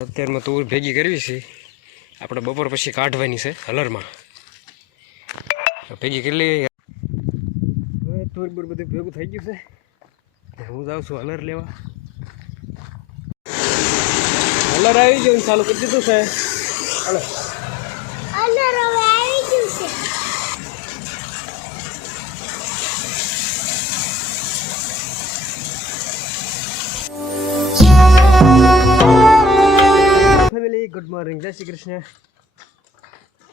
અત્યારમાં તૂર ભેગી કરવી છે. આપણે બપોર પછી કાઢવાની છે હલરમાં. ભેગી કરી લઈએ. હવે તૂર બુર બધું ભેગું થઈ ગયું છે. હું જાઉં છું હલર લેવા. હલર આવી ગયું ચાલુ કરી દીધું છે. ગુડ મોર્નિંગ જય શ્રી કૃષ્ણ.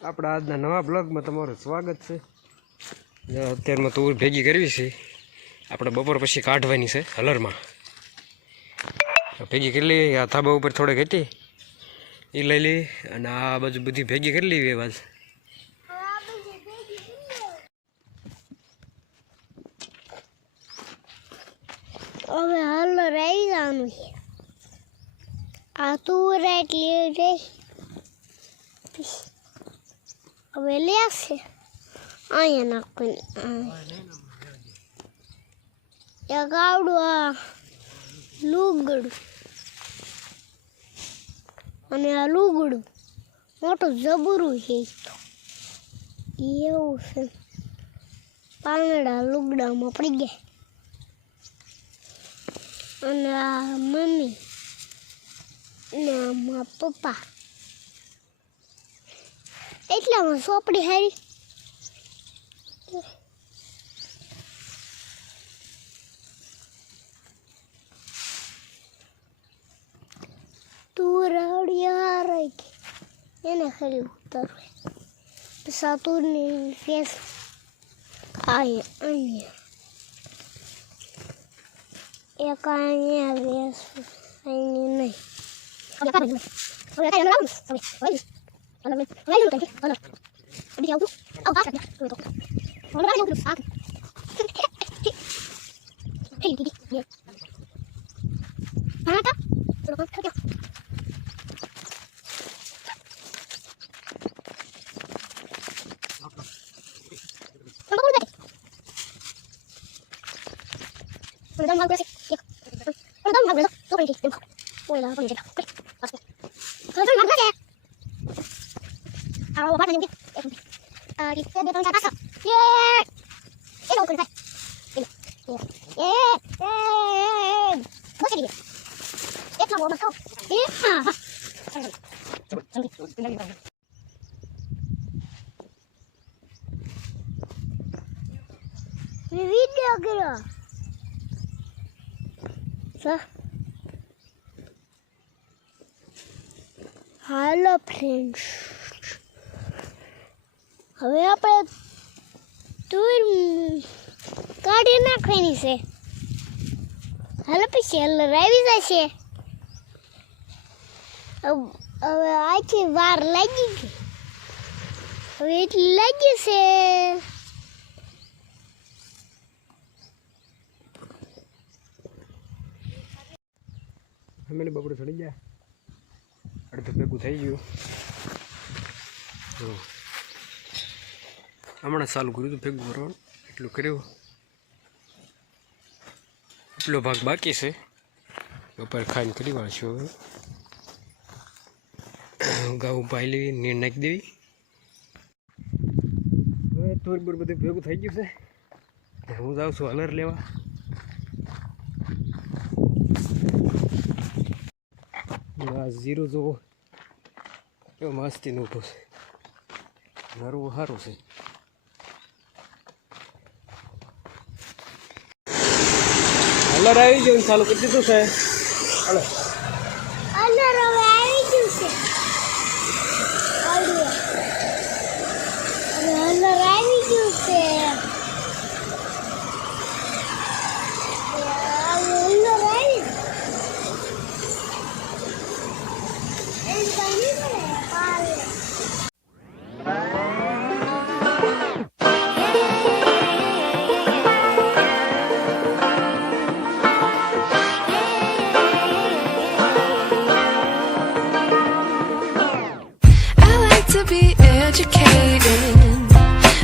આપણા આજના નવા બ્લોગમાં તમારું સ્વાગત છે. અત્યારમાં તો ભેગી કરવી છે. આપણે બપોર પછી કાઢવાની છે હલરમાં. ભેગી કરી લઈએ. આ થાબા ઉપર થોડીક હતી. એ લઈ લઈએ અને આ બાજુ બધી ભેગી કરી લેવી એ બાજુ હવે હલર આવી જવાનું છે. તુર એટલી હવે લેશે અહીંયા નાખવાની આવડું આ લુગડું. અને આ લુગડું મોટું જબરું છે એવું છે. પાંદડા લુગડામાં પડી ગયા. અને આ મમ્મી ને પપ્પા. એટલામાં સોપડી હારી. એને ખાલી ઉતરવે. પછી આ તુરની ફેસ અહીંયા અહીંયા એક અહીંયા બેસ અહીં નહીં. Agak apa ini? Oh ya, kayak nggak bagus. Sorry, sorry. Mana men? Mana dulu kan? me. Voy pas ya. Tuh tanque. Anda. Me Udah, udah, va udah, udah, udah, udah, udah, udah, udah, udah, Ah, que. Hey, hey, hey. Para udah, udah, udah, udah, udah, udah, udah, udah, udah, udah, udah, udah, udah, udah, udah, udah, udah, 好，我发张影片。啊，你这边增加八首。耶！耶！我滚开！耶！耶！耶！耶！我这里。别跳我们扣。耶！哈哈。你别掉个了。Hello, Prince. હવે આપણે તુર કાઢી નાખવાની છે. હાલો પછી હલર આવી જશે. હવ- આખી વાર લાગી ગઈ. હવે એટલી લાગી છે. ફેમિલી બપોરે ચડી ગયા. અડધું ભેગું થઈ ગયું. હમણાં ચાલુ કર્યું હતું ભેગું કરવાનું એટલું કર્યું. એટલો ભાગ બાકી છે. બપોર ખાઈને કરી વાળશું હવે. ગાઉ પાઈ લેવી નીર નાખી દેવી. હવે થોડી બોર બધું ભેગું થઈ ગયું છે. હું જાઉં છું હલર લેવા. આ ઝીરો જોવો. કેવો મસ્તીનું ઊભું છે. નરવું સારું છે. હલર આવી ગયું ચાલુ કરી છે hello.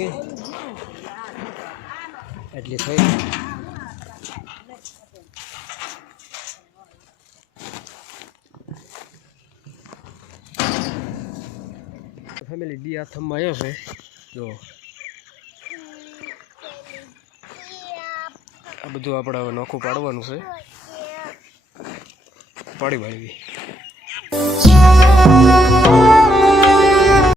ગઈ એટલી થઈ ફેમિલી ડી હાથમાં આવ્યો છે. જો. આ બધું આપણે હવે નોખું પાડવાનું છે. પાડી વાળવી